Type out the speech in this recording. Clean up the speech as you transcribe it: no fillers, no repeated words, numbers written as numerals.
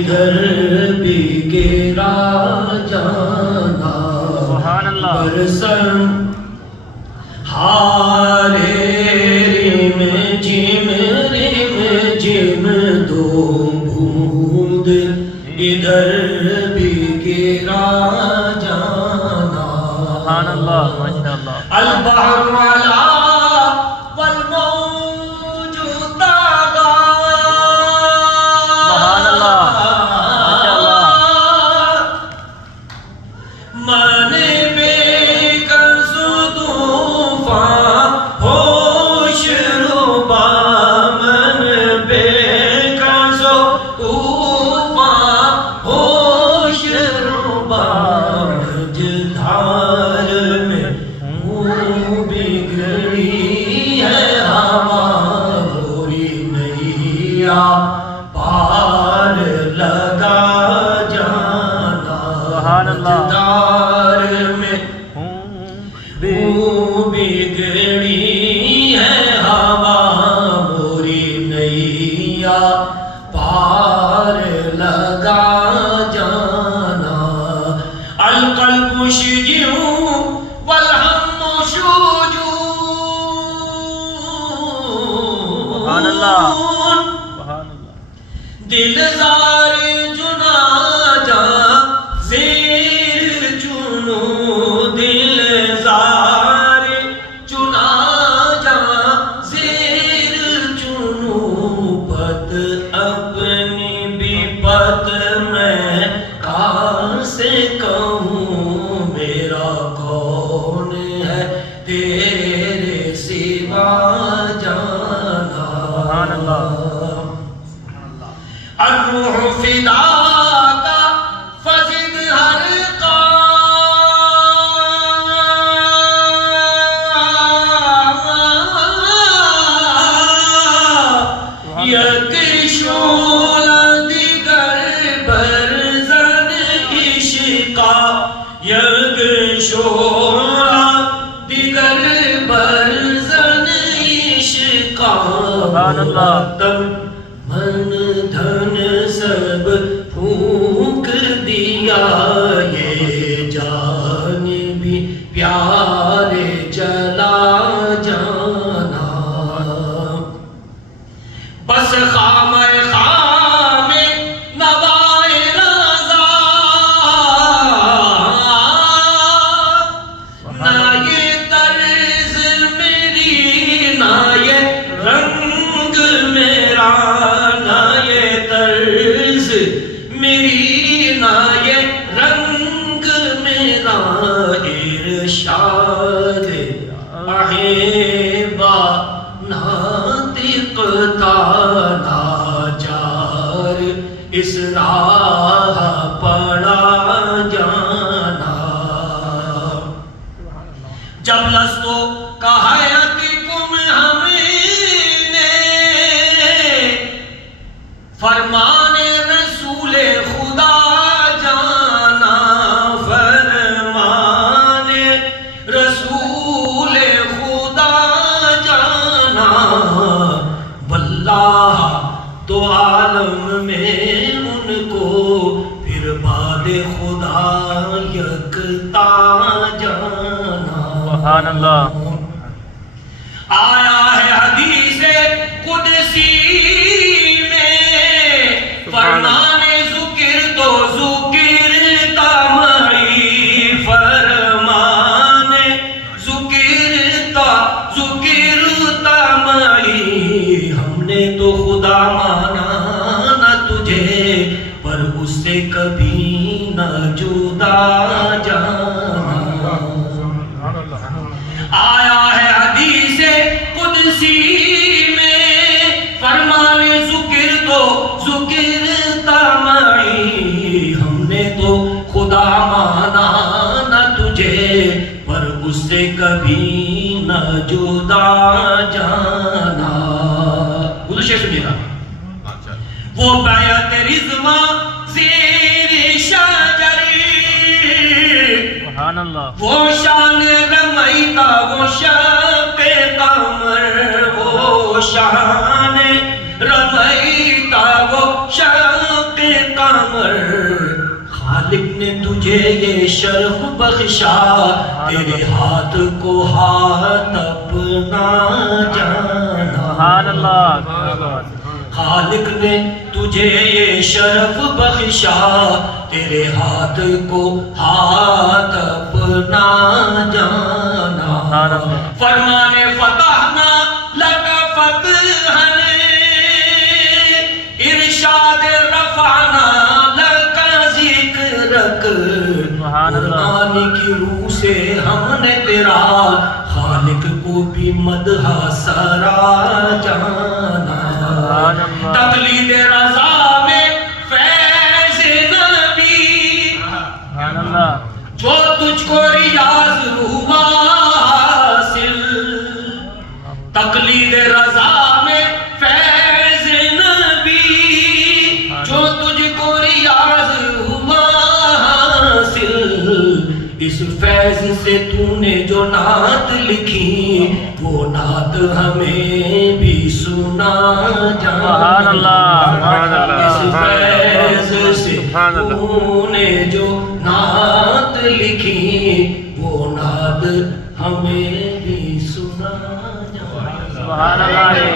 ادھر بھی گرا جانا سبحان اللہ برسن ہارے ریم جم دو بوند ادھر بھی گرا جانا سبحان اللہ ماشاء اللہ البحر والا والموج طاغا سبحان اللہ ماشاء اللہ من بے قرض طوفان ہوش ربا من بے قرض طوفان ہوش ربا مجدھار میں ہوں بگڑی ہے ہوا گوری نیا پار لگا جانا سبحان اللہ مجدھار میں ہوں بگڑی ہے ہوا موری نیا پار لگا جانا القلب شجع والہم سبحان اللہ شجون سبحان اللہ دل زار جنا جا زیر چنو دل زار چنا جا زیر چنو پت اپنی بھی پت میں کہاں سے کہوں میرا کون ہے تیرے سوا جانا سبحان اللہ الروح فداک فزد ہر قام یک شعلہ دیگر برزن عشقا یک شعلہ دیگر برزن عشقا سبحان اللہ من دھن سب پھونک دیا یہ جان بھی پیارے چلا جانا بس خام خام نوائے رضا نہ یہ طرز میری نہ یہ رنگ میرا نہ یہ طرز میری نہ یہ رنگ میرا ارشاد احبا ناطق ناچار اس راہ پڑا جانا جب لستو کہایتکم ہم نے فرمان رسول خدا جانا فرمان رسول خدا جانا واللہ تو عالم میں ان کو پھر بعد خدا یکتا جانا سبحان اللہ آیا ہے حدیث قدسی میں فرمان ذکر تو ذکرتا معی فرمان ذکرتا معی ہم نے تو خدا مانا نہ تجھے پر اس سے کبھی نہ جدا جانا آیا ہے حدیث قدسی میں فرمان ذکر تو ذکرتا معی ہم نے تو خدا مانا نہ تجھے پر اس سے کبھی نہ جدا جانا اردو شعر سنیے گا وہ بیعت رضوان زیر شجری سبحان اللہ وہ شان رمیتا وہ شب قمر وہ شان رمیتا وہ شب قمر پر خالق نے تجھے یہ شرف بخشا تیرے ہاتھ کو ہاتھ اپنا جانا سبحان اللہ کیا بات ہے خالق نے تجھے یہ شرف بخشا تیرے ہاتھ کو ہاتھ اپنا جانا فرمانے فتحنا لک فتحن ارشاد رفعنا لک ذکرک قرآن کی روح سے ہم نے تیرا خالق کو بھی مدح سرا جانا تقلید رضا میں فیض نبی سبحان اللہ جو تجھ کو ریاض ہوا حاصل تقلید رضا میں فیض نبی جو تجھ کو ریاض ہوا حاصل اس فیض سے تو نے جو نعت لکھی وہ نعت ہمیں بھی سنا سبحان اللہ سبحان اللہ اس فیض سے تو نے جو نعت لکھی وہ نعت ہمیں بھی سنا سبحان اللہ